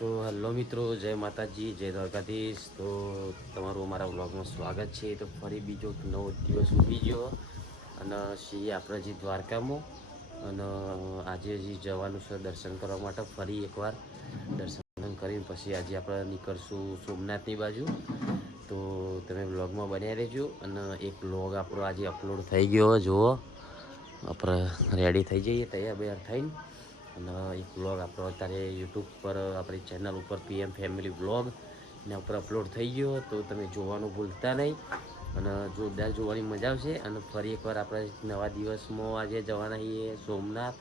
તો હેલો મિત્રો, જય માતાજી, જય દ્વારકાધીશ. તો તમારું અમારા વ્લોગમાં સ્વાગત છે. તો ફરી બીજો નવો દિવસ ઉભી ગયો અને છીએ આપણે જે દ્વારકામાં. અને આજે હજી જવાનું છે દર્શન કરવા માટે. ફરી એકવાર દર્શન કરીને પછી આજે આપણે નીકળશું સોમનાથની બાજુ. તો તમે વ્લોગમાં બન્યા રહેજો. અને એક વ્લોગ આપણો આજે અપલોડ થઈ ગયો, જુઓ. આપણે રેડી થઈ જઈએ તૈયાર થઈને. અને એક વ્લોગ આપણો અત્યારે યુટ્યુબ પર આપણી ચેનલ ઉપર PM ફેમિલી વ્લોગ એના ઉપર અપલોડ થઈ ગયો. તો તમે જોવાનું ભૂલતા નહીં અને જોરદાર જોવાની મજા આવશે. અને ફરી એકવાર આપણે નવા દિવસમાં આજે જવાના છીએ સોમનાથ.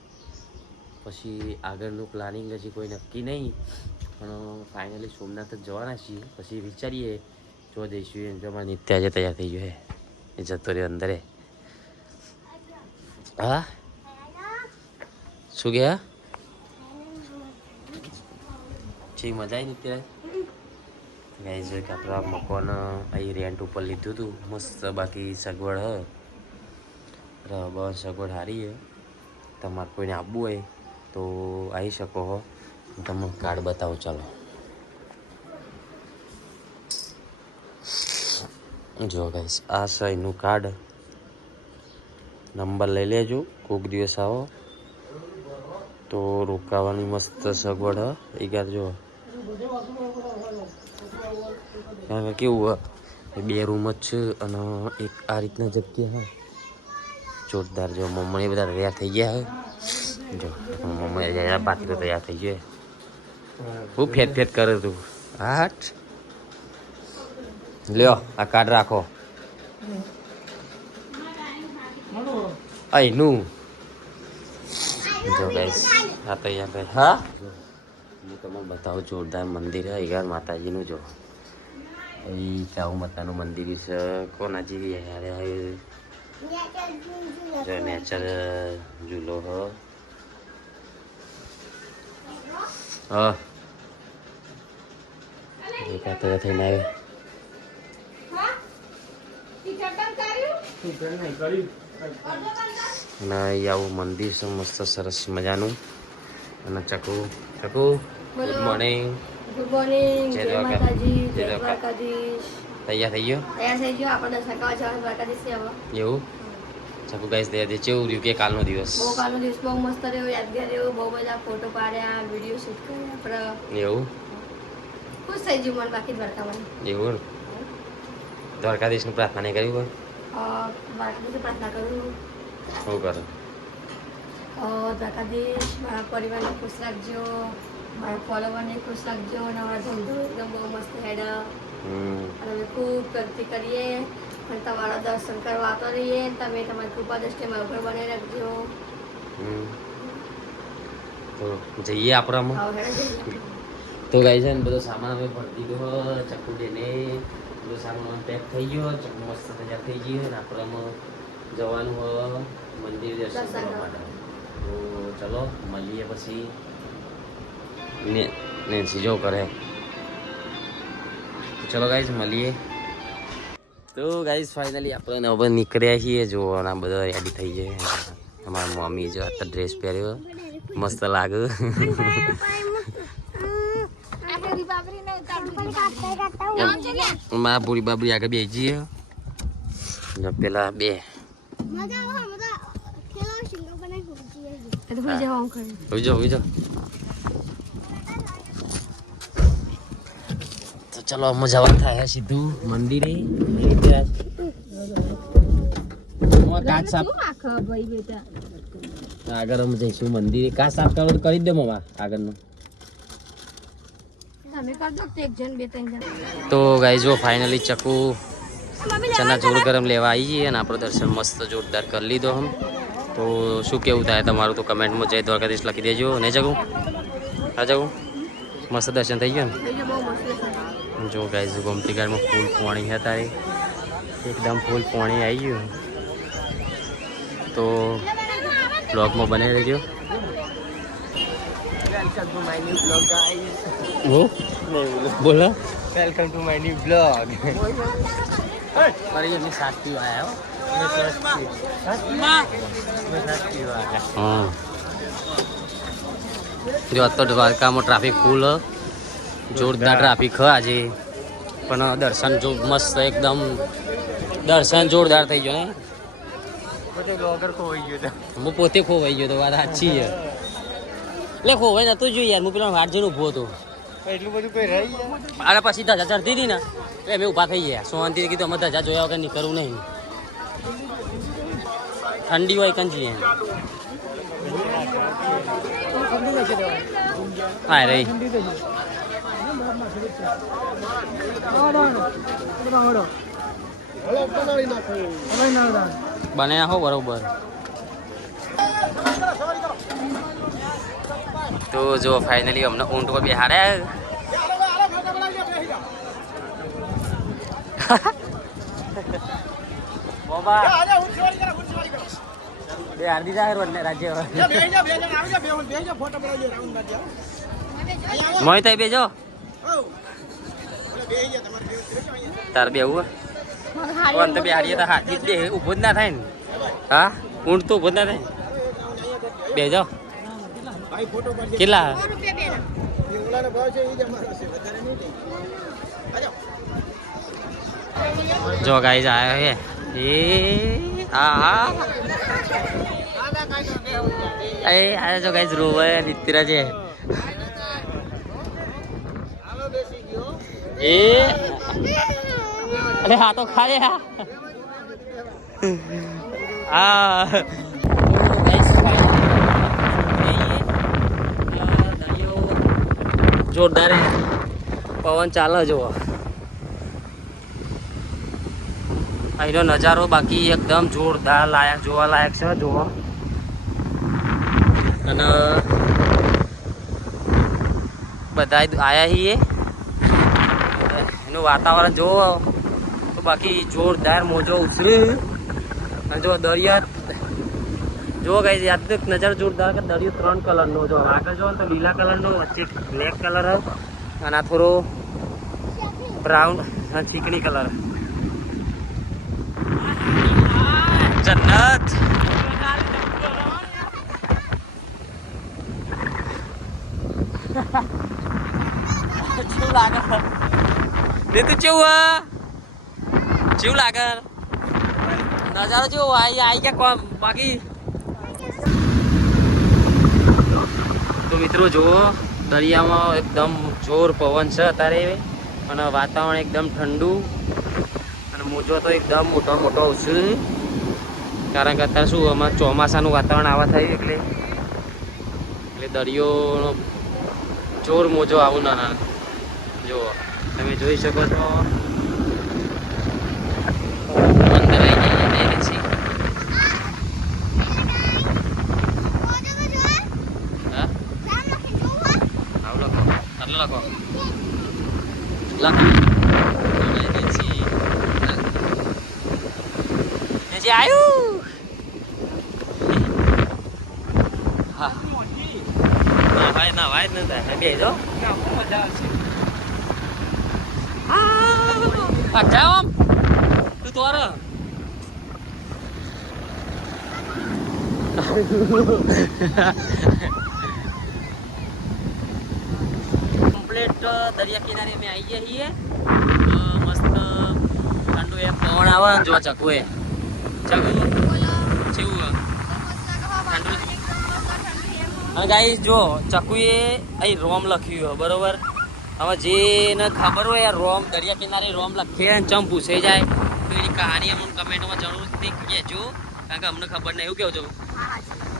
પછી આગળનું પ્લાનિંગ હજી કોઈ નક્કી નહીં, પણ ફાઇનલી સોમનાથ જ જવાના છીએ. પછી વિચારીએ જો જઈશું એમ. જો અમારા નિત્ય આજે તૈયાર થઈ ગયો એ જતો રહ્યો અંદરે. હા, શું ગયા? છે મજા આવી ને અત્યારે ગાઈઝ કે આપણે આ મકાન અહીં રેન્ટ ઉપર લીધું હતું. મસ્ત બાકી સગવડ બસ સગવડ સારી છે. તમારે કોઈને આવવું હોય તો આવી શકો હો. હું તમને કાર્ડ બતાવું, ચાલો. જો ગાઈઝ આ છે એનું કાર્ડ. નંબર લઈ લેજો. કોઈક દિવસ આવો તો રોકાવાની મસ્ત સગવડ હ. એ જો કારણ કે કેવું એ 2 રૂમ જ છે અને એક આ રીતના જગ્યા હા જોરદાર. જો મમ્મી બધા તૈયાર થઈ ગયા હે. જો મમ્મી બાકી તો તૈયાર થઈ ગયો. હું ફેટ કરે તું. હાટ લ્યો આ કાર્ડ રાખો. નું જો ગાઈસ આ તૈયાર ભાઈ. હા, હું તમને બતાવું જોરદાર મંદિર હે યાર માતાજીનું. જો એ ચાઉ માતાનું મંદિર છે. કોના જેવી જો નેચર ઝૂલો હ. હા તૈયાર થઈને આવે. અને અહીં આવું મંદિર છે મસ્ત સરસ મજાનું. અને ચકુ ગુડ મોર્નિંગ. Good morning. જય માતાજી, જય દ્વારકાધીશ. દ્વારકાધીશ. તૈયાર થઈ ગયો? તૈયાર થઈ ગયો. આપણે દર્શન કરવા જવાનું દ્વારકાધીશ ને હવે. એવું ચકુ ગાઈસ દે કેવું રહ્યું કે કાલનો દિવસ? કાલનો દિવસ બહુ મસ્ત રહ્યો, યાદગાર રહ્યો. બહુ બધા ફોટો પાડ્યા, વિડીયો શૂટ કર્યા આપણે. એવું ખુશ થઈ ગયું મન બાકી દ્વારકામાં. એવું દ્વારકાધીશની પ્રાર્થના નહીં કરી કોઈ? દ્વારકાધીશ પ્રાર્થના કરું. શું કરો? દ્વારકાધીશ મારા પરિવારને ખુશ રાખજો, મારા ફોલોવરને ખુશ રાખજો. અને અમારા ધંધો એકદમ બહુ મસ્ત હેડ. અને અમે ખૂબ પ્રગતિ કરીએ અને તમારા દર્શન કરવા આવતો રહીએ. તમે તમારી કૃપા દ્રષ્ટિએ મારા ઉપર બનાવી રાખજો. તો જઈએ આપણામાં. તો ગાઈ છે ને બધો સામાન અમે ભરી દીધો. ચક્કુ લઈને બધો સામાન પેક થઈ ગયો. ચક્કુ મસ્ત તૈયાર થઈ ગયો. અને આપણામાં જવાનું હોય મંદિર દર્શન કરવા માટે. તો ચલો મળીએ પછી. નેન્સી જો કરે. ચલો ગાઈઝ મળીએ. તો ગાઈઝ ફાઇનલી આપણે હવે નીકળ્યા છીએ. જો આ બધા રેડી થઈ જાય. અમારા મમ્મી જો આ ડ્રેસ પહેર્યો મસ્ત લાગે. મારા પૂરી બાબરી આગળ બે જઈએ. પેલા બે તો ચલો અમે જવા થાય સીધું મંદિરે. આગળ અમે જઈશું મંદિરે. કા સાફ કરવા કરી દે મમ્મા આગળનું. તો ગાઈઝ જો ફાઇનલી ચકુ ચના જોર ગરમ લેવા આવી જઈએ. અને આપણો દર્શન મસ્ત જોરદાર કરી લીધો હમ. તો શું કેવું થાય તમારું તો કમેન્ટમાં જય દ્વારકાધીશ લખી દેજો. નહીં જગું? હા જગું મસ્ત દર્શન થઈ ગયું ને? જો ગાઈઝ ગોમતી ગાડમાં ફૂલ પાણી હતા. એકદમ ફૂલ પાણી આવી ગયું. તો બ્લોગમાં બનાવી રહેજો. બોલો welcome to my new blog. મારી એમની સાથી આવ્યા. જો આ તો દ્વારકામાં ટ્રાફિક ફૂલ જોરદાર ટ્રાફિક હ આજે, પણ દર્શન જો મસ્ત એકદમ દર્શન જોરદાર થઈ ગયો ને. હું પોતે ખોવાઈ ગયો તો વાત સાચી છે. એટલે ખોવાઈ નતું જોઈ યાર, હું પેલા વાટ જોઈને ઊભો હતો. એટલું બધું કોઈ રહી અરે પછી ધજા ચડતી હતી ને એટલે અમે ઊભા થઈ ગયા. શાંતિથી કીધું અમે ધજા જોયા વગર નીકળવું નહીં. ઠંડી હોય કંજી હા રહી બને હો બરોબર. તો જો ફાઇનલી અમને ઊંટ પર બેહાડ્યા. બે હાર્દી જાય રાજ્ય મોય તઈ બેજો તાર બેવું કોણ તો બેહાડીએ તો હાથી જ બે ઊભો જ ના થાય ને. હા ઊંટ તો ઊભો જ ના થાય. બેજો કેટલા જો ગાઈસ આયા હે એ આ આ જો ગાઈસ રોવે નિત્રા છે એ અરે હા તો ખા લે આ જોરદાર પવન ચાલે જો અહીંનો નજારો બાકી એકદમ જોરદાર લાયક જોવા લાયક છે જોવો. અને બધા આયા છીએ એનું વાતાવરણ જોવો તો બાકી જોરદાર મોજો ઉછરે. અને જો દરિયા જો ગાઈસ યાદ તો નજારો જોરદાર કે દરિયો 3 કલરનો જો આગળ જો તો લીલા કલરનો વચ્ચે બ્લેક કલર અને આ થોડો બ્રાઉન અને ચીકણી કલર જન્નત. કેવું લાગે ને તું કેવું લાગે નજારો કેવો આવી ગયા કોમ બાકી. તો મિત્રો જુઓ દરિયામાં એકદમ જોર પવન છે અત્યારે અને વાતાવરણ એકદમ ઠંડુ અને મોજો તો એકદમ મોટો મોટો છે કારણ કે અત્યારે શું અમારે ચોમાસાનું વાતાવરણ આવા થયું એટલે દરિયો જોર મોજો આવું ના જુઓ તમે જોઈ શકો છો. અંદર આવી ગયા પછી લખો જે આવ્યું હા ના ભાઈ ના ભાઈ ન થાય બે જો જામ તું તો કમ્પ્લીટ દરિયા કિનારે અમે આવી ગયા છીએ. મસ્ત ઠંડુ એમ પવન આવે જો ચકુ એ ચકુ કેવું ઠંડુ. અને ગાઈસ જો ચકુએ અહીં રોમ લખ્યું બરોબર. હવે જેને ખબર હોય રોમ દરિયા કિનારે રોમ લખીએ ને ચમ પૂછાઈ જાય તો એની કહાની અમને કમેન્ટમાં જરૂરથી કહેજો કારણ કે અમને ખબર નહીં. એવું કેવું છું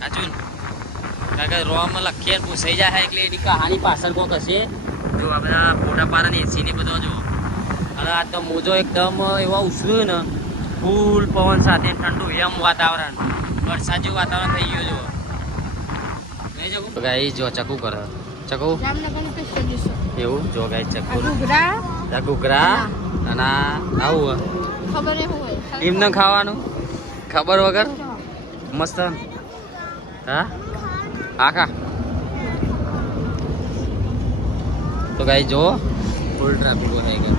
સાચું કારણ કે રોમ લખીએ ને પૂછાઈ જાય એટલે એની કહાની પાછળ કોક હશે. જો આ બધા ફોટા પાડે ને એસીને બધો જો અને આ તો મોજો એકદમ એવા ઉછળ્યું ને ફૂલ પવન સાથે ઠંડુ એમ વાતાવરણ વરસાદ જેવું વાતાવરણ થઈ ગયું જો ગાઈ જો ચકુ કરે ચકુ એવું જો ગાઈ ચકુ ઘૂઘરા અને આવું એમને ખાવાનું ખબર વગર મસ્ત હા આખા. તો ગાઈ જો ફૂલ ટ્રાફિક થઈ ગયો.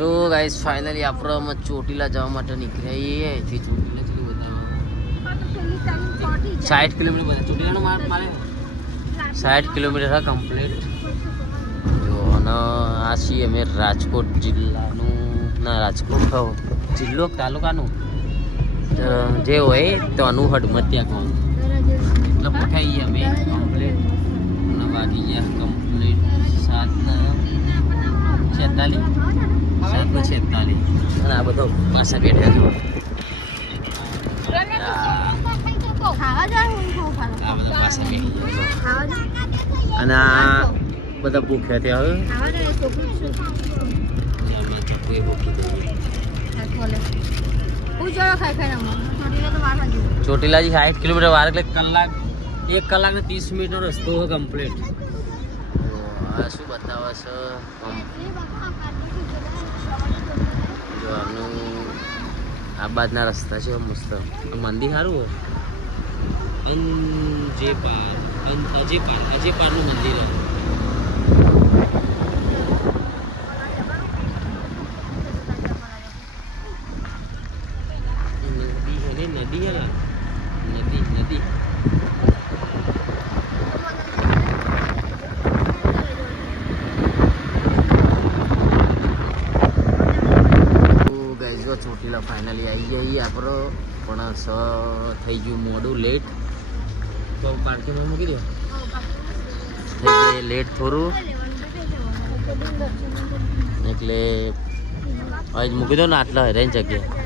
તો ગાઈસ ફાઇનલી આપણે ચોટીલા જવા માટે નીકળ્યા છીએ. ચોટીલા કેટલું બધા 60 કિલોમીટર બધા ચોટીલાનો મારે 60 કિલોમીટર હા કમ્પ્લીટ. જો અને આ છીએ અમે રાજકોટ જિલ્લાનું ના રાજકોટ જિલ્લો તાલુકાનું જે હોય તો આનું હડમતિયા કહું એટલે પકાઈએ અમે કમ્પ્લીટ. અને વાગી ગયા કમ્પ્લીટ 7:46 7:46 અને આ બધો પાછા બેઠા છો. અને આ બધા ભૂખ્યા ત્યાં ચોટીલાજી 60 કિલોમીટર વાર એટલે કલાક 1 કલાક ને 30 મિનિટનો રસ્તો હોય કમ્પ્લીટ. આ શું બતાવે છે જો આનું આ બાજના રસ્તા છે મસ્ત. મંદિર સારું હોય અજેપારનું મંદિર હોય. નદી હે નદી ચોટીલા ફાઇનલી આવી જઈએ આપણે પણ થઈ ગયું મોડું લેટ તો પાર્કિંગમાં મૂકી દો થઈ જાય લેટ થોડું એટલે આજ મૂકી દો ને આટલા હેરાન જગ્યા